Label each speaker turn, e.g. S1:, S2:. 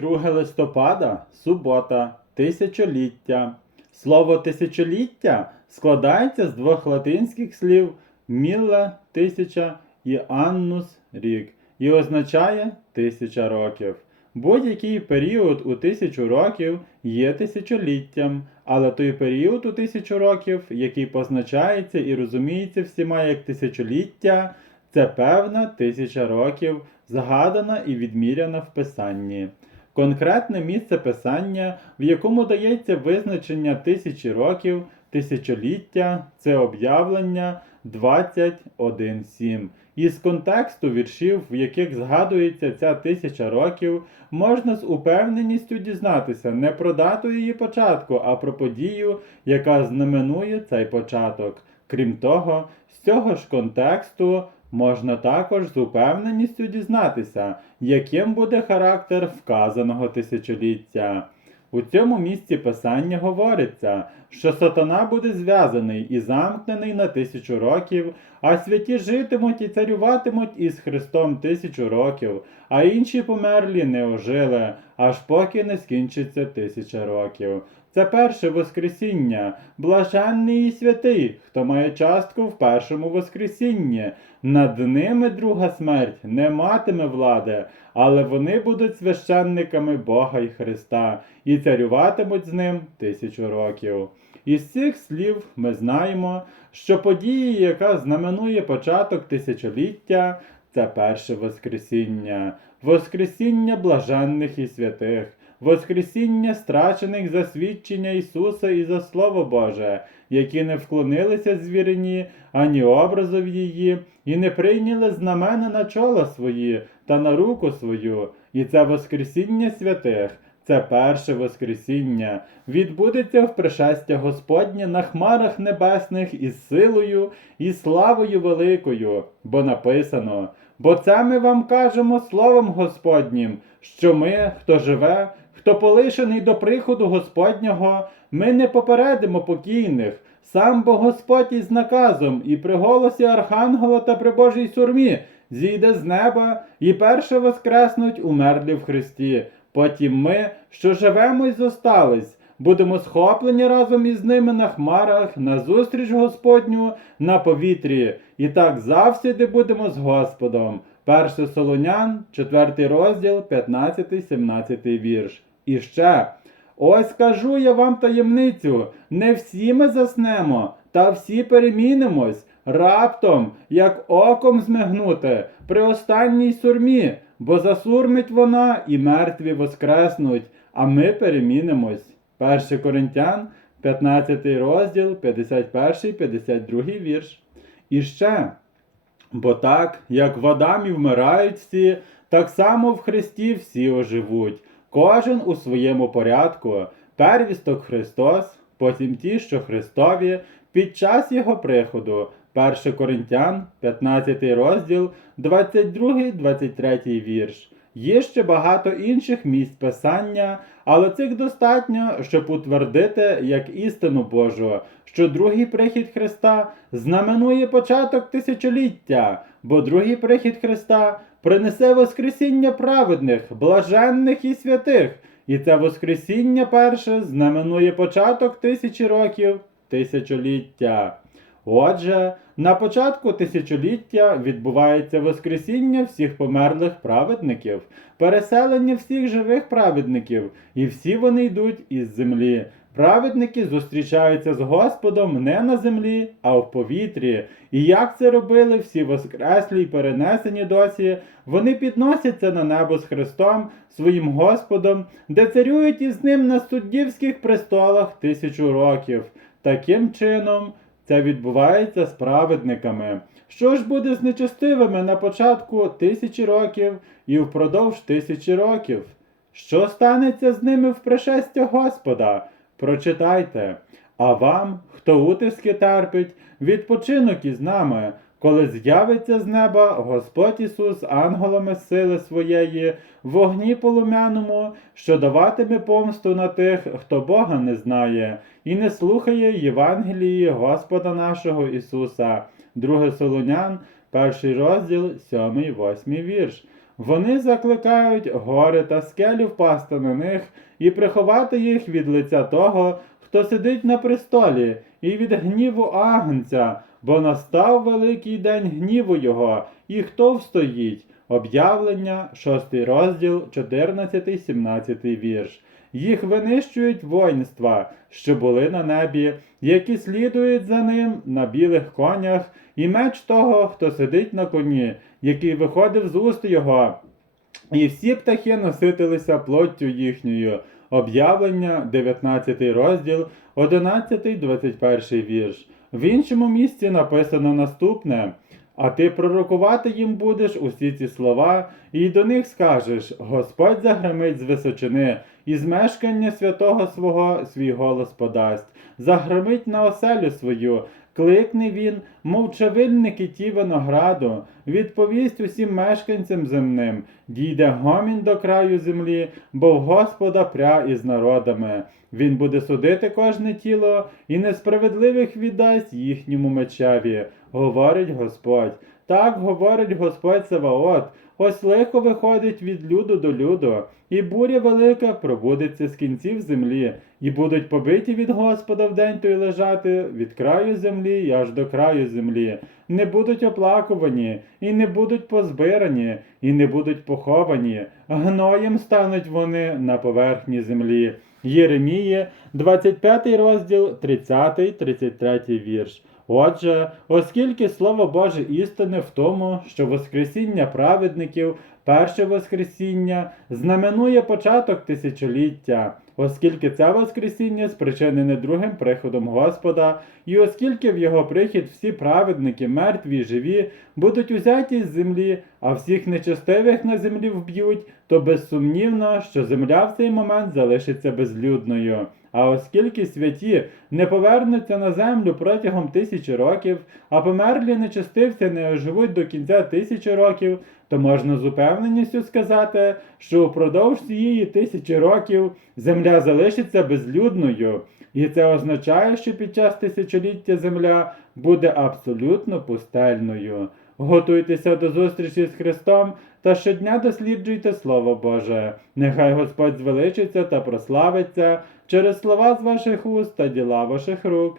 S1: 2 листопада субота, тисячоліття. Слово тисячоліття складається з двох латинських слів мілле тисяча і аннус рік і означає тисяча років. Будь-який період у тисячу років є тисячоліттям, але той період у тисячу років, який позначається і розуміється всіма як тисячоліття, це певна тисяча років, згадана і відміряна в Писанні. Конкретне місце писання, в якому дається визначення тисячі років, тисячоліття, це об'явлення 21.7. Із контексту віршів, в яких згадується ця тисяча років, можна з упевненістю дізнатися не про дату її початку, а про подію, яка знаменує цей початок. Крім того, з цього ж контексту можна також з упевненістю дізнатися, яким буде характер вказаного тисячоліття. У цьому місці писання говориться, що сатана буде зв'язаний і замкнений на тисячу років, а святі житимуть і царюватимуть із Христом тисячу років, а інші померлі не ожили, аж поки не скінчиться тисяча років. Це перше Воскресіння, блаженний і святий, хто має частку в першому Воскресінні. Над ними друга смерть не матиме влади, але вони будуть священниками Бога і Христа і царюватимуть з ним тисячу років. Із цих слів ми знаємо, що подія, яка знаменує початок тисячоліття, це перше Воскресіння, Воскресіння блаженних і святих. Воскресіння страчених за свідчення Ісуса і за Слово Боже, які не вклонилися звірині, ані образов її, і не прийняли знамена на чола свої та на руку свою, і це Воскресіння святих. Це перше Воскресіння відбудеться в пришестя Господнє на хмарах небесних із силою і славою великою, бо написано: бо це ми вам кажемо словом Господнім, що ми, хто живе, хто полишений до приходу Господнього, ми не попередимо покійних. Сам бо Господь із наказом, і при голосі Архангела та при Божій сурмі зійде з неба і перше воскреснуть умерлі в Христі. Потім ми, що живемо й зостались, будемо схоплені разом із ними на хмарах, на зустріч Господню на повітрі, і так завсіди будемо з Господом. Перше Солонян, 4 розділ, 15-17 вірш. І ще. Ось кажу я вам таємницю, не всі ми заснемо, та всі перемінимось раптом, як оком змигнути, при останній сурмі, бо засурмить вона і мертві воскреснуть, а ми перемінимось. 1 Коринтян, 15 розділ, 51-52 вірш. І ще. Бо так, як в Адамі вмирають всі, так само в Христі всі оживуть, кожен у своєму порядку, первісток Христос, потім ті, що Христові, під час Його приходу. 1 Коринтян, 15 розділ, 22-23 вірш. Є ще багато інших місць писання, але цих достатньо, щоб утвердити як істину Божу, що другий прихід Христа знаменує початок тисячоліття, бо другий прихід Христа принесе Воскресіння праведних, блаженних і святих, і це Воскресіння перше знаменує початок тисячі років, тисячоліття. Отже, на початку тисячоліття відбувається Воскресіння всіх померлих праведників, переселення всіх живих праведників, і всі вони йдуть із землі. Праведники зустрічаються з Господом не на землі, а в повітрі. І як це робили всі воскреслі й перенесені досі, вони підносяться на небо з Христом, своїм Господом, де царюють із ним на суддівських престолах тисячу років. Таким чином. Це відбувається з праведниками. Що ж буде з нечестивими на початку тисячі років і впродовж тисячі років? Що станеться з ними в пришестя Господа? Прочитайте. А вам, хто утиски терпить, відпочинок із нами, коли з'явиться з неба Господь Ісус ангелами сили своєї, в вогні полум'яному, що даватиме помсту на тих, хто Бога не знає, і не слухає Євангелії Господа нашого Ісуса. 2 Солонян, перший розділ, 7-8 вірш. Вони закликають гори та скелі впасти на них і приховати їх від лиця того, хто сидить на престолі, і від гніву агнця, бо настав великий день гніву його, і хто встоїть? Об'явлення, 6 розділ, 14-17 вірш. Їх винищують воїнства, що були на небі, які слідують за ним на білих конях, і меч того, хто сидить на коні, який виходив з уст його. І всі птахи наситилися плоттю їхньою. Об'явлення, 19 розділ, 11-21 вірш. В іншому місці написано наступне. А ти пророкувати їм будеш усі ці слова, і до них скажеш: Господь загримить з височини, і з мешкання святого свого свій голос подасть, загримить на оселю свою, кликне він, мов чавильники ті винограду, відповість усім мешканцям земним, дійде гомін до краю землі, бо в Господа пря із народами. Він буде судити кожне тіло, і несправедливих віддасть їхньому мечеві, говорить Господь. Так говорить Господь Саваот. Ось лихо виходить від люду до люду, і буря велика пробудеться з кінців землі, і будуть побиті від Господа в день той лежати від краю землі і аж до краю землі. Не будуть оплакувані, і не будуть позбирані, і не будуть поховані. Гноєм стануть вони на поверхні землі. Єремії, 25 розділ, 30-33 вірш. Отже, оскільки Слово Боже істини в тому, що Воскресіння праведників, перше Воскресіння, знаменує початок тисячоліття, оскільки це Воскресіння спричинене другим приходом Господа, і оскільки в його прихід всі праведники, мертві й живі, будуть узяті з землі, а всіх нечестивих на землі вб'ють, то безсумнівно, що земля в цей момент залишиться безлюдною. А оскільки святі не повернуться на землю протягом тисячі років, а померлі нечестивці не оживуть до кінця тисячі років, то можна з упевненістю сказати, що упродовж цієї тисячі років земля залишиться безлюдною, і це означає, що під час тисячоліття земля буде абсолютно пустельною. Готуйтеся до зустрічі з Христом та щодня досліджуйте Слово Боже. Нехай Господь звеличиться та прославиться через слова з ваших уст та діла ваших рук.